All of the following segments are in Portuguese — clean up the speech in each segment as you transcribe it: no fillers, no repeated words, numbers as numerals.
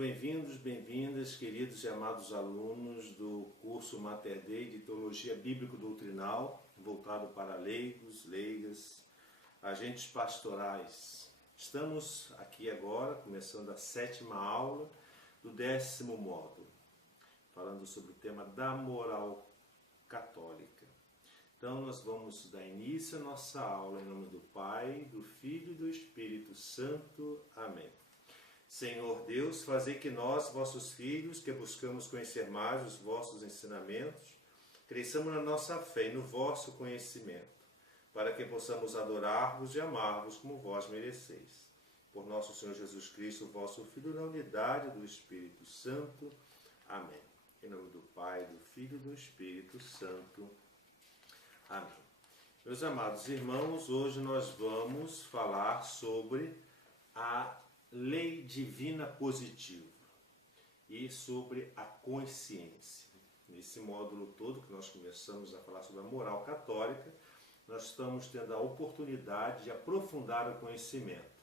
bem-vindos, bem-vindas, queridos e amados alunos do curso Mater Dei de Teologia Bíblico-Doutrinal, voltado para leigos, leigas, agentes pastorais. Estamos aqui agora, começando a 7ª aula do 10º módulo, falando sobre o tema da moral católica. Então, nós vamos dar início à nossa aula em nome do Pai, do Filho e do Espírito Santo. Amém. Senhor Deus, fazei que nós, vossos filhos, que buscamos conhecer mais os vossos ensinamentos, cresçamos na nossa fé e no vosso conhecimento, para que possamos adorar-vos e amar-vos como vós mereceis. Por nosso Senhor Jesus Cristo, vosso Filho, na unidade do Espírito Santo. Amém. Em nome do Pai, do Filho e do Espírito Santo. Amém. Meus amados irmãos, hoje nós vamos falar sobre a lei divina positiva e sobre a consciência. Nesse módulo todo que nós começamos a falar sobre a moral católica, nós estamos tendo a oportunidade de aprofundar o conhecimento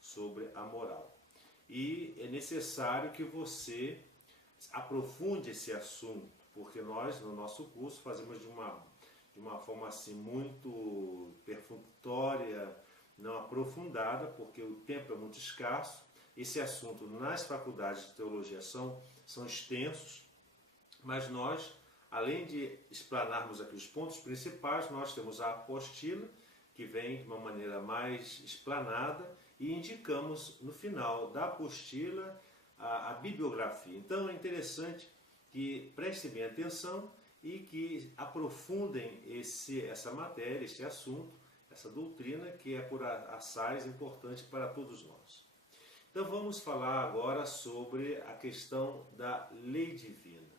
sobre a moral. E é necessário que você aprofunde esse assunto, porque nós, no nosso curso, fazemos de uma forma assim muito perfunctória, não aprofundada, porque o tempo é muito escasso. Esse assunto nas faculdades de teologia são extensos, mas nós, além de explanarmos aqui os pontos principais, nós temos a apostila, que vem de uma maneira mais explanada, e indicamos no final da apostila a bibliografia. Então é interessante que prestem bem atenção e que aprofundem essa matéria, este assunto, essa doutrina que é por assaz importante para todos nós. Então vamos falar agora sobre a questão da lei divina.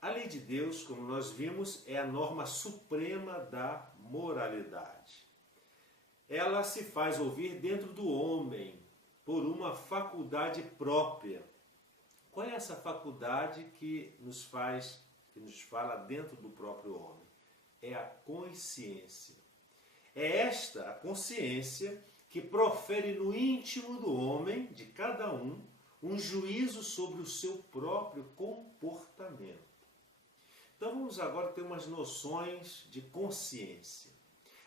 A lei de Deus, como nós vimos, é a norma suprema da moralidade. Ela se faz ouvir dentro do homem por uma faculdade própria. Qual é essa faculdade que nos fala dentro do próprio homem? É a consciência. É esta a consciência que profere no íntimo do homem, de cada um juízo sobre o seu próprio comportamento. Então vamos agora ter umas noções de consciência.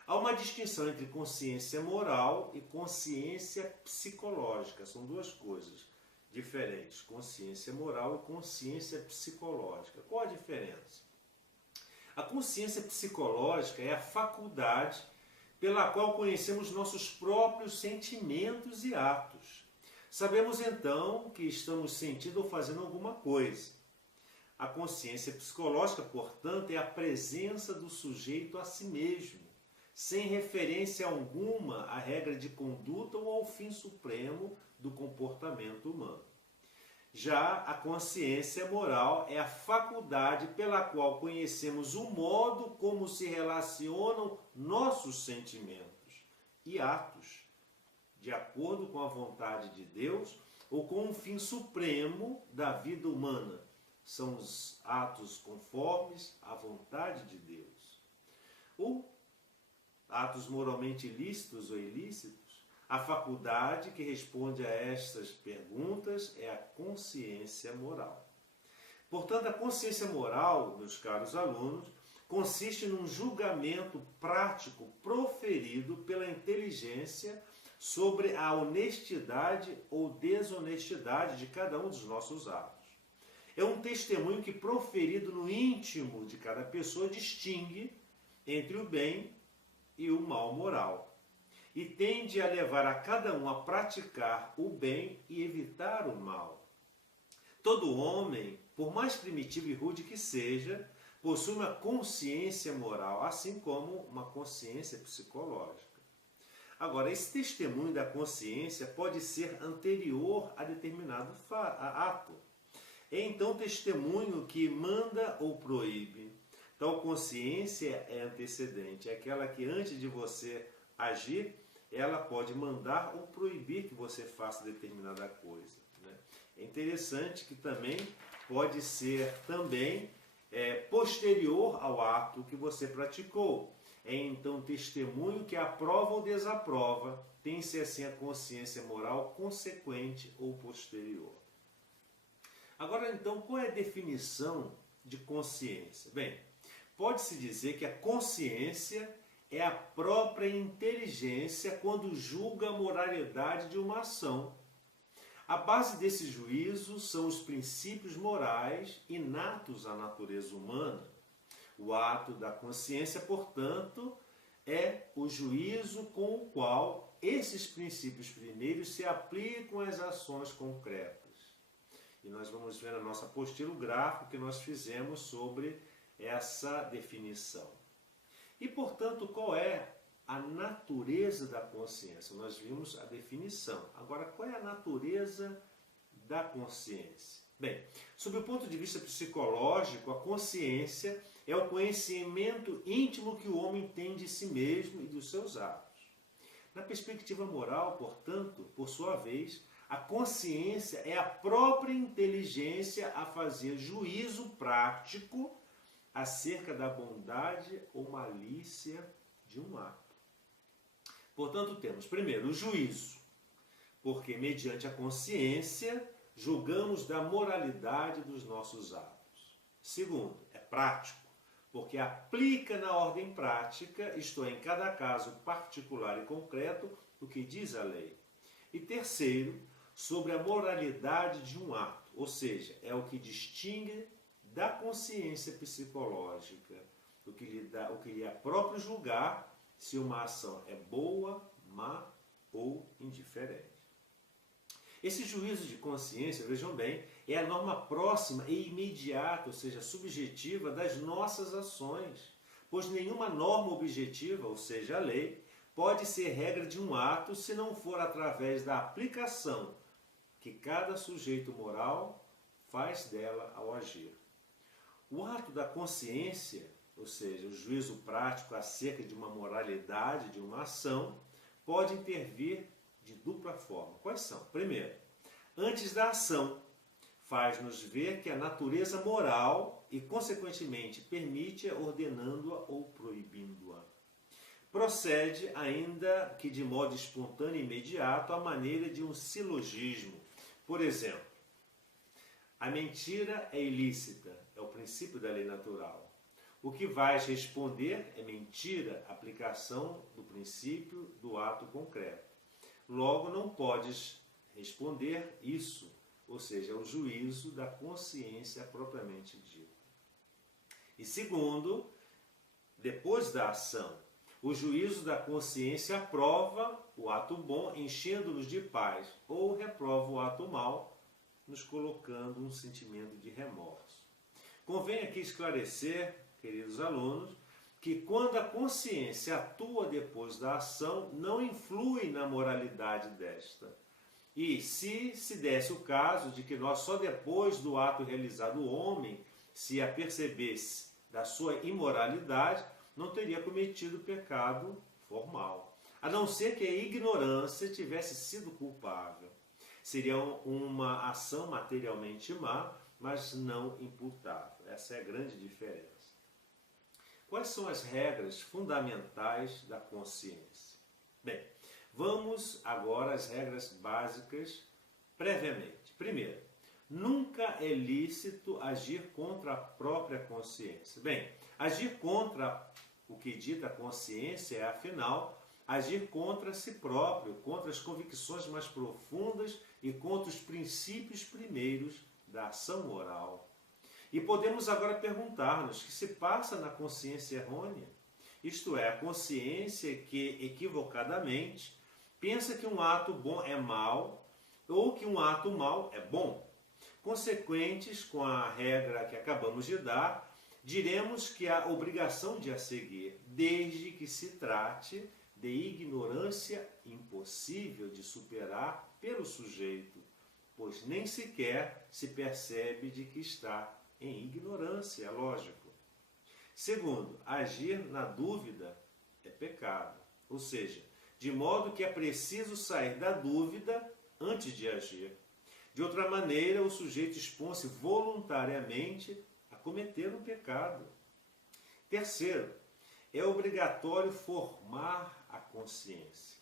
Há uma distinção entre consciência moral e consciência psicológica. São duas coisas diferentes, consciência moral e consciência psicológica. Qual a diferença? A consciência psicológica é a faculdade pela qual conhecemos nossos próprios sentimentos e atos. Sabemos então que estamos sentindo ou fazendo alguma coisa. A consciência psicológica, portanto, é a presença do sujeito a si mesmo, sem referência alguma à regra de conduta ou ao fim supremo do comportamento humano. Já a consciência moral é a faculdade pela qual conhecemos o modo como se relacionam nossos sentimentos e atos, de acordo com a vontade de Deus ou com o fim supremo da vida humana. São os atos conformes à vontade de Deus. Ou atos moralmente lícitos ou ilícitos. A faculdade que responde a estas perguntas é a consciência moral. Portanto, a consciência moral, meus caros alunos, consiste num julgamento prático proferido pela inteligência sobre a honestidade ou desonestidade de cada um dos nossos atos. É um testemunho que, proferido no íntimo de cada pessoa, distingue entre o bem e o mal moral, e tende a levar a cada um a praticar o bem e evitar o mal. Todo homem, por mais primitivo e rude que seja, possui uma consciência moral, assim como uma consciência psicológica. Agora, esse testemunho da consciência pode ser anterior a determinado ato. É então testemunho que manda ou proíbe. Tal consciência é antecedente, é aquela que antes de você agir, ela pode mandar ou proibir que você faça determinada coisa. Né? É interessante que também pode ser posterior ao ato que você praticou. é então testemunho que aprova ou desaprova, tem-se assim a consciência moral consequente ou posterior. Agora, então, qual é a definição de consciência? Bem, pode-se dizer que a consciência é a própria inteligência quando julga a moralidade de uma ação. A base desse juízo são os princípios morais inatos à natureza humana. O ato da consciência, portanto, é o juízo com o qual esses princípios primeiros se aplicam às ações concretas. E nós vamos ver na nossa apostila o gráfico que nós fizemos sobre essa definição. E, portanto, qual é a natureza da consciência? Nós vimos a definição. Agora, qual é a natureza da consciência? Bem, sob o ponto de vista psicológico, a consciência é o conhecimento íntimo que o homem tem de si mesmo e dos seus atos. Na perspectiva moral, portanto, por sua vez, a consciência é a própria inteligência a fazer juízo prático acerca da bondade ou malícia de um ato. Portanto, temos primeiro o juízo, porque mediante a consciência julgamos da moralidade dos nossos atos. Segundo, é prático, porque aplica na ordem prática, isto é, em cada caso particular e concreto, o que diz a lei. E terceiro, sobre a moralidade de um ato, ou seja, é o que distingue da consciência psicológica, o que lhe é próprio julgar se uma ação é boa, má ou indiferente. Esse juízo de consciência, vejam bem, é a norma próxima e imediata, ou seja, subjetiva das nossas ações, pois nenhuma norma objetiva, ou seja, a lei, pode ser regra de um ato se não for através da aplicação que cada sujeito moral faz dela ao agir. O ato da consciência, ou seja, o juízo prático acerca de uma moralidade de uma ação, pode intervir de dupla forma. Quais são? Primeiro, antes da ação, faz-nos ver que a natureza moral e, consequentemente, permite-a ordenando-a ou proibindo-a. Procede, ainda que de modo espontâneo e imediato, à maneira de um silogismo. Por exemplo, a mentira é ilícita, é o princípio da lei natural. O que vais responder é mentira, aplicação do princípio do ato concreto. Logo, não podes responder isso, ou seja, o juízo da consciência propriamente dito. E segundo, depois da ação, o juízo da consciência aprova o ato bom, enchendo-nos de paz, ou reprova o ato mau, nos colocando um sentimento de remorso. Convém aqui esclarecer, queridos alunos, que quando a consciência atua depois da ação, não influi na moralidade desta. E se desse o caso de que nós só depois do ato realizado o homem se apercebesse da sua imoralidade, não teria cometido pecado formal, a não ser que a ignorância tivesse sido culpável. Seria uma ação materialmente má, mas não imputável. Essa é a grande diferença. Quais são as regras fundamentais da consciência? Bem, vamos agora às regras básicas previamente. Primeiro, nunca é lícito agir contra a própria consciência. Bem, agir contra o que dita a consciência é, afinal, agir contra si próprio, contra as convicções mais profundas e contra os princípios primeiros da ação moral. E podemos agora perguntar-nos o que se passa na consciência errônea, isto é, a consciência que, equivocadamente, pensa que um ato bom é mau ou que um ato mau é bom. Consequentes com a regra que acabamos de dar, diremos que há obrigação de a seguir, desde que se trate de ignorância impossível de superar pelo sujeito, pois nem sequer se percebe de que está em ignorância, é lógico. Segundo, agir na dúvida é pecado, ou seja, de modo que é preciso sair da dúvida antes de agir. De outra maneira, o sujeito expõe-se voluntariamente a cometer um pecado. Terceiro, é obrigatório formar a consciência.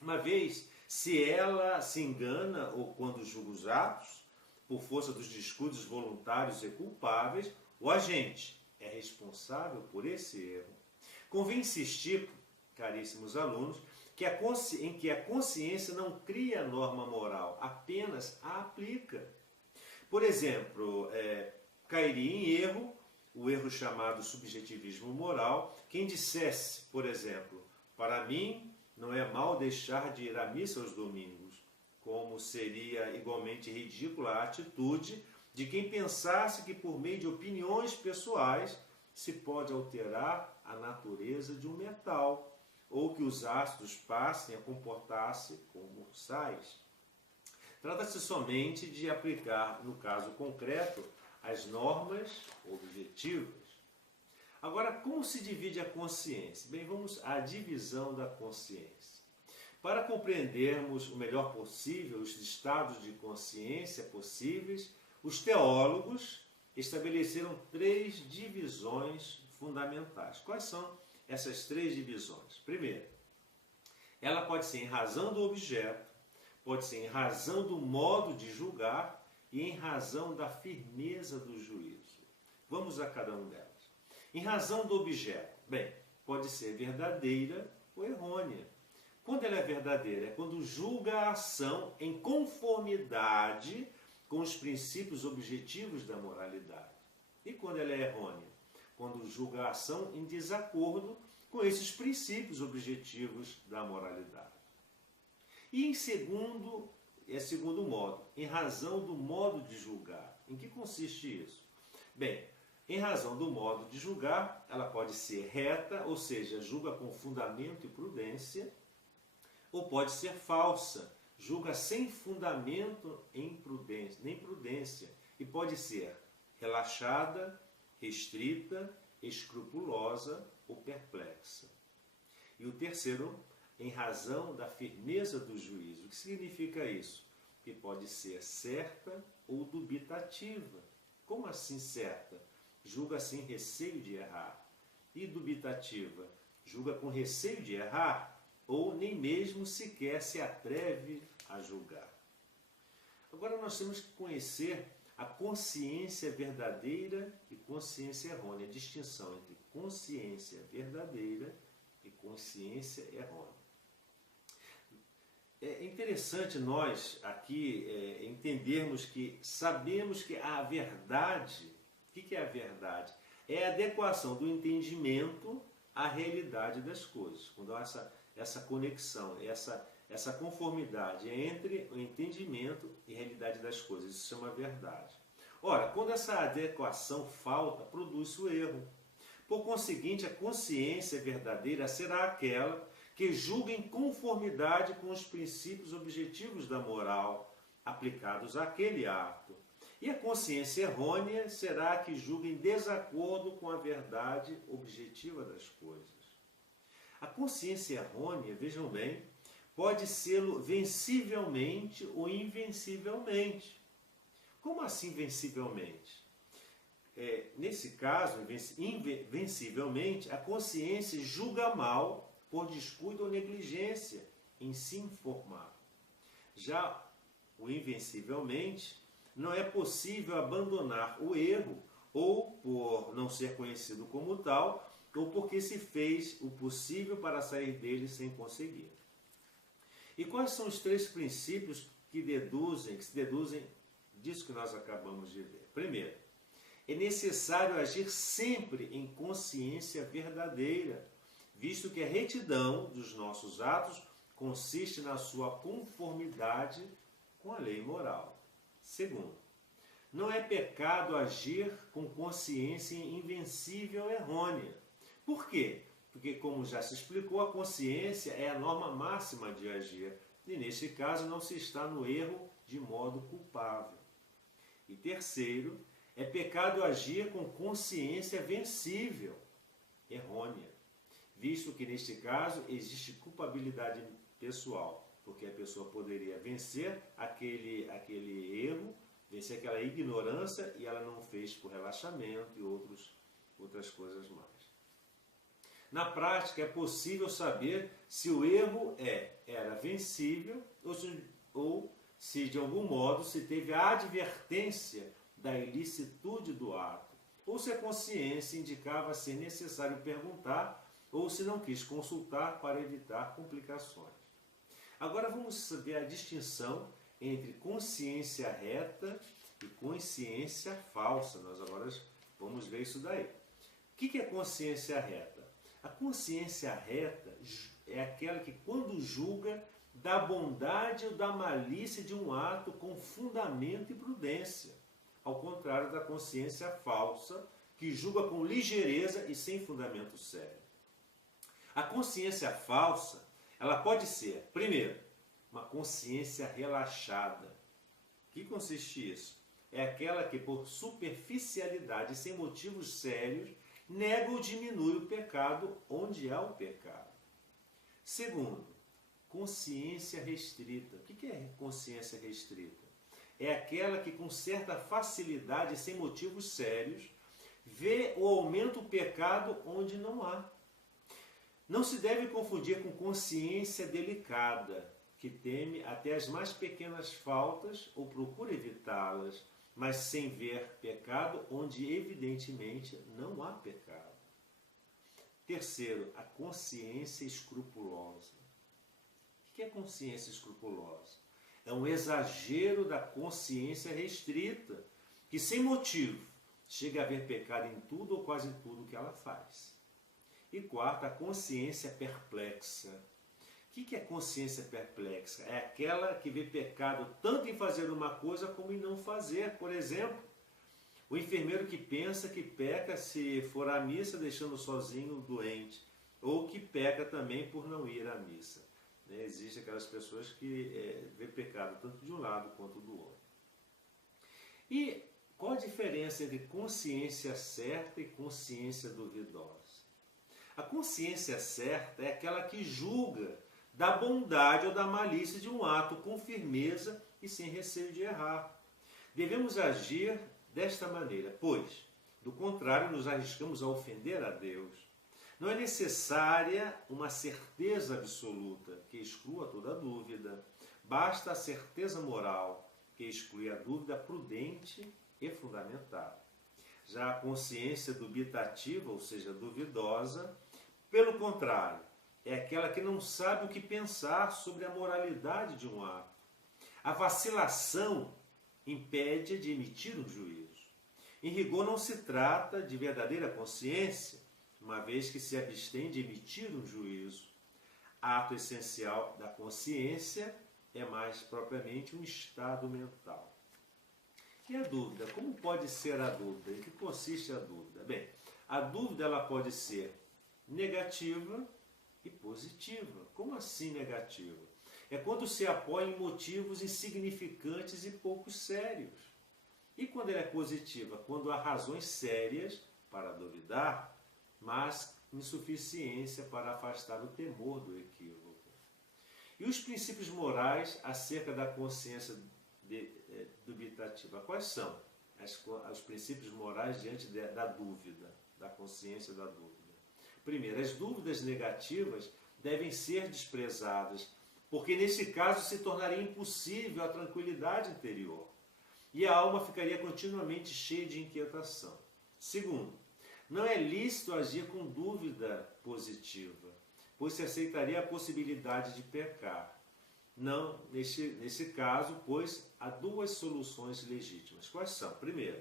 Uma vez, se ela se engana ou quando julga os atos, por força dos descuidos voluntários e culpáveis, o agente é responsável por esse erro. Convém insistir, caríssimos alunos, em que a consciência não cria norma moral, apenas a aplica. Por exemplo, cairia em erro, o erro chamado subjetivismo moral, quem dissesse, por exemplo, para mim não é mal deixar de ir à missa aos domingos, como seria igualmente ridícula a atitude de quem pensasse que por meio de opiniões pessoais se pode alterar a natureza de um metal, ou que os ácidos passem a comportar-se como sais. Trata-se somente de aplicar, no caso concreto, as normas objetivas. Agora, como se divide a consciência? Bem, vamos à divisão da consciência. Para compreendermos o melhor possível os estados de consciência possíveis, os teólogos estabeleceram 3 divisões fundamentais. Quais são essas 3 divisões? Primeiro, ela pode ser em razão do objeto, pode ser em razão do modo de julgar e em razão da firmeza do juízo. Vamos a cada um delas. Em razão do objeto, bem, pode ser verdadeira ou errônea. Quando ela é verdadeira? É quando julga a ação em conformidade com os princípios objetivos da moralidade. E quando ela é errônea? Quando julga a ação em desacordo com esses princípios objetivos da moralidade. E em segundo modo, em razão do modo de julgar. Em que consiste isso? Bem, em razão do modo de julgar, ela pode ser reta, ou seja, julga com fundamento e prudência, ou pode ser falsa, julga sem fundamento nem prudência, e pode ser relaxada, restrita, escrupulosa ou perplexa. E o terceiro, em razão da firmeza do juízo. O que significa isso? Que pode ser certa ou dubitativa. Como assim certa? Julga sem receio de errar. E dubitativa? Julga com receio de errar ou nem mesmo sequer se atreve a julgar. Agora nós temos que conhecer a consciência verdadeira e consciência errônea, a distinção entre consciência verdadeira e consciência errônea. É interessante nós aqui entendermos que sabemos que a verdade, o que é a verdade? É a adequação do entendimento à realidade das coisas. Quando há essa conexão, essa conformidade entre o entendimento e a realidade das coisas. Isso chama verdade. Ora, quando essa adequação falta, produz o erro. Por conseguinte, a consciência verdadeira será aquela que julga em conformidade com os princípios objetivos da moral aplicados àquele ato. E a consciência errônea será a que julga em desacordo com a verdade objetiva das coisas. A consciência errônea, vejam bem, pode ser vencivelmente ou invencivelmente. Como assim vencivelmente? Nesse caso, invencivelmente, a consciência julga mal por descuido ou negligência em se informar. Já o invencivelmente, não é possível abandonar o erro ou por não ser conhecido como tal, ou porque se fez o possível para sair dele sem conseguir. E quais são os 3 princípios que se deduzem disso que nós acabamos de ver? Primeiro, é necessário agir sempre em consciência verdadeira, visto que a retidão dos nossos atos consiste na sua conformidade com a lei moral. Segundo, não é pecado agir com consciência invencível errônea. Por quê? Porque, como já se explicou, a consciência é a norma máxima de agir. E, neste caso, não se está no erro de modo culpável. E terceiro, é pecado agir com consciência vencível, errônea. Visto que, neste caso, existe culpabilidade pessoal. Porque a pessoa poderia vencer aquele erro, vencer aquela ignorância, e ela não fez por relaxamento e outras coisas mais. Na prática, é possível saber se o erro era vencível ou se de algum modo se teve a advertência da ilicitude do ato, ou se a consciência indicava ser necessário perguntar ou se não quis consultar para evitar complicações. Agora vamos ver a distinção entre consciência reta e consciência falsa. Nós agora vamos ver isso daí. O que é consciência reta? A consciência reta é aquela que, quando julga, da bondade ou da malícia de um ato com fundamento e prudência, ao contrário da consciência falsa, que julga com ligeireza e sem fundamento sério. A consciência falsa, ela pode ser, primeiro, uma consciência relaxada. O que consiste isso? É aquela que, por superficialidade e sem motivos sérios, nega ou diminui o pecado onde há o pecado. Segundo, consciência restrita. O que é consciência restrita? É aquela que, com certa facilidade e sem motivos sérios, vê ou aumenta o pecado onde não há. Não se deve confundir com consciência delicada, que teme até as mais pequenas faltas ou procura evitá-las, mas sem ver pecado onde evidentemente não há pecado. Terceiro, a consciência escrupulosa. O que é consciência escrupulosa? É um exagero da consciência restrita, que sem motivo chega a ver pecado em tudo ou quase tudo que ela faz. E quarto, a consciência perplexa. O que é consciência perplexa? É aquela que vê pecado tanto em fazer uma coisa como em não fazer. Por exemplo, o enfermeiro que pensa que peca se for à missa deixando sozinho o doente, ou que peca também por não ir à missa. Existem aquelas pessoas que vê pecado tanto de um lado quanto do outro. E qual a diferença entre consciência certa e consciência duvidosa? A consciência certa é aquela que julga da bondade ou da malícia de um ato com firmeza e sem receio de errar. Devemos agir desta maneira, pois, do contrário, nos arriscamos a ofender a Deus. Não é necessária uma certeza absoluta que exclua toda dúvida. Basta a certeza moral, que exclui a dúvida prudente e fundamentada. Já a consciência dubitativa, ou seja, duvidosa, pelo contrário, é aquela que não sabe o que pensar sobre a moralidade de um ato. A vacilação impede de emitir um juízo. Em rigor, não se trata de verdadeira consciência, uma vez que se abstém de emitir um juízo. Ato essencial da consciência é mais propriamente um estado mental. E a dúvida? Como pode ser a dúvida? Em que consiste a dúvida? Bem, a dúvida ela pode ser negativa e positiva. Como assim negativa? É quando se apoia em motivos insignificantes e pouco sérios. E quando ela é positiva? Quando há razões sérias para duvidar, mas insuficiência para afastar o temor do equívoco. E os princípios morais acerca da consciência dubitativa, quais são os princípios morais diante da dúvida, da consciência da dúvida? Primeiro, as dúvidas negativas devem ser desprezadas, porque nesse caso se tornaria impossível a tranquilidade interior e a alma ficaria continuamente cheia de inquietação. Segundo, não é lícito agir com dúvida positiva, pois se aceitaria a possibilidade de pecar. Não, nesse caso, pois, há duas soluções legítimas. Quais são? Primeiro,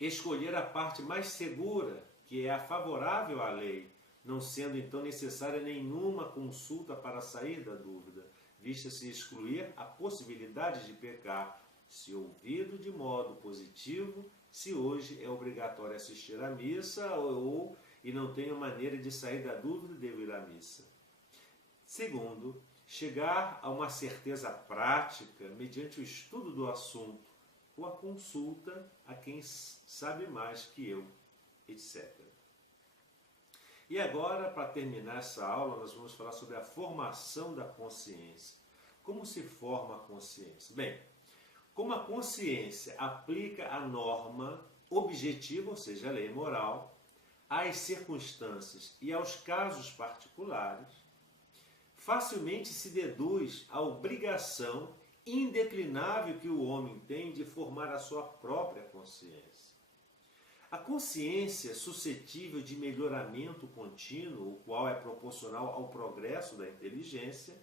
escolher a parte mais segura, que é a favorável à lei, não sendo então necessária nenhuma consulta para sair da dúvida, vista-se excluir a possibilidade de pecar, se ouvido de modo positivo, se hoje é obrigatório assistir à missa e não tenho maneira de sair da dúvida, devo ir à missa. Segundo, chegar a uma certeza prática mediante o estudo do assunto ou a consulta a quem sabe mais que eu, etc. E agora, para terminar essa aula, nós vamos falar sobre a formação da consciência. Como se forma a consciência? Bem, como a consciência aplica a norma objetiva, ou seja, a lei moral, às circunstâncias e aos casos particulares, facilmente se deduz a obrigação indeclinável que o homem tem de formar a sua própria consciência. A consciência suscetível de melhoramento contínuo, o qual é proporcional ao progresso da inteligência,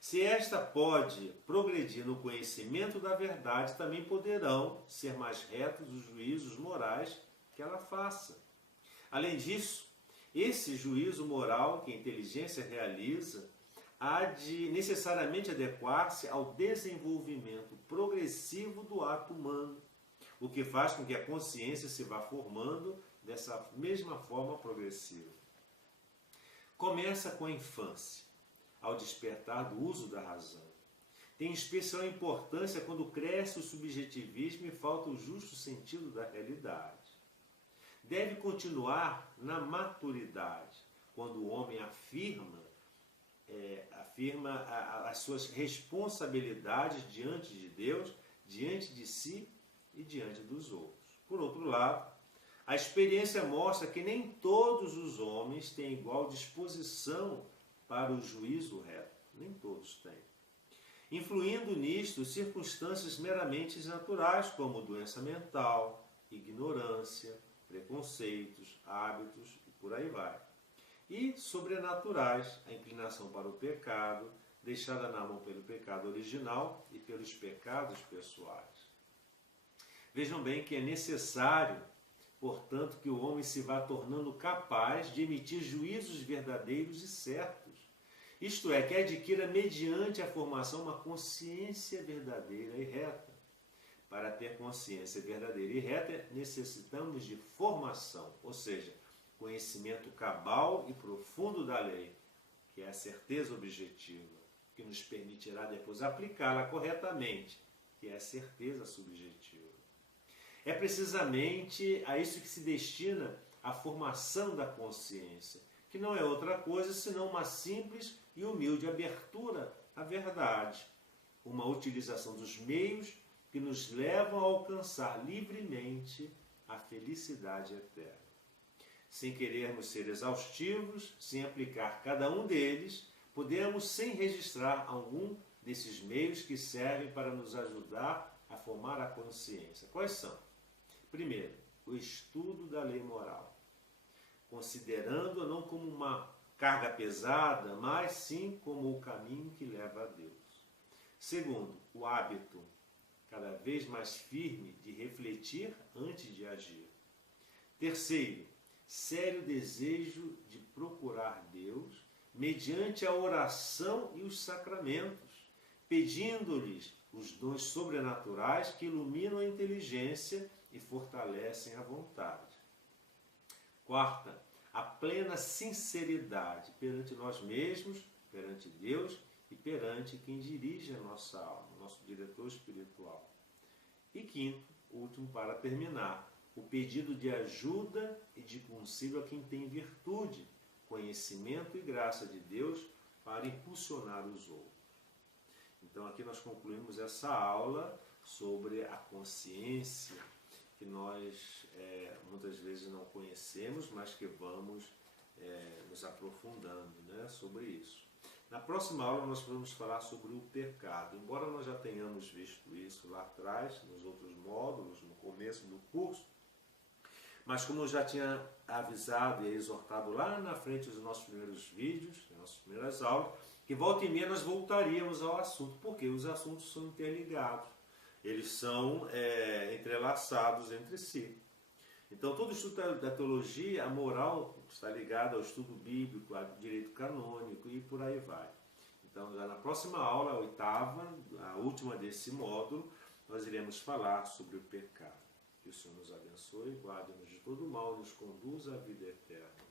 se esta pode progredir no conhecimento da verdade, também poderão ser mais retos os juízos morais que ela faça. Além disso, esse juízo moral que a inteligência realiza há de necessariamente adequar-se ao desenvolvimento progressivo do ato humano, o que faz com que a consciência se vá formando dessa mesma forma progressiva. Começa com a infância, ao despertar do uso da razão. Tem especial importância quando cresce o subjetivismo e falta o justo sentido da realidade. Deve continuar na maturidade, quando o homem afirma as suas responsabilidades diante de Deus, diante de si e diante dos outros. Por outro lado, a experiência mostra que nem todos os homens têm igual disposição para o juízo reto. Nem todos têm. Influindo nisto circunstâncias meramente naturais, como doença mental, ignorância, preconceitos, hábitos e por aí vai. E sobrenaturais, a inclinação para o pecado, deixada na mão pelo pecado original e pelos pecados pessoais. Vejam bem que é necessário, portanto, que o homem se vá tornando capaz de emitir juízos verdadeiros e certos. Isto é, que adquira mediante a formação uma consciência verdadeira e reta. Para ter consciência verdadeira e reta, necessitamos de formação, ou seja, conhecimento cabal e profundo da lei, que é a certeza objetiva, que nos permitirá depois aplicá-la corretamente, que é a certeza subjetiva. É precisamente a isso que se destina a formação da consciência, que não é outra coisa senão uma simples e humilde abertura à verdade, uma utilização dos meios que nos levam a alcançar livremente a felicidade eterna. Sem querermos ser exaustivos, sem aplicar cada um deles, podemos sem registrar algum desses meios que servem para nos ajudar a formar a consciência. Quais são? Primeiro, o estudo da lei moral, considerando-a não como uma carga pesada, mas sim como o caminho que leva a Deus. Segundo, o hábito, cada vez mais firme, de refletir antes de agir. Terceiro, sério desejo de procurar Deus mediante a oração e os sacramentos, pedindo-lhes os dons sobrenaturais que iluminam a inteligência e fortalecem a vontade. Quarta, a plena sinceridade perante nós mesmos, perante Deus e perante quem dirige a nossa alma, nosso diretor espiritual. E quinto, último para terminar, o pedido de ajuda e de conselho a quem tem virtude, conhecimento e graça de Deus para impulsionar os outros. Então aqui nós concluímos essa aula sobre a consciência, que nós muitas vezes não conhecemos, mas que vamos nos aprofundando, né, sobre isso. Na próxima aula nós vamos falar sobre o pecado. Embora nós já tenhamos visto isso lá atrás, nos outros módulos, no começo do curso, mas como eu já tinha avisado e exortado lá na frente dos nossos primeiros vídeos, das nossas primeiras aulas, que volta e meia nós voltaríamos ao assunto, porque os assuntos são interligados, eles são entrelaçados entre si. Então todo estudo da teologia, a moral está ligada ao estudo bíblico, ao direito canônico e por aí vai. Então já na próxima aula, a oitava, a última desse módulo, nós iremos falar sobre o pecado. Que o Senhor nos abençoe, guarde-nos de todo mal, nos conduza à vida eterna.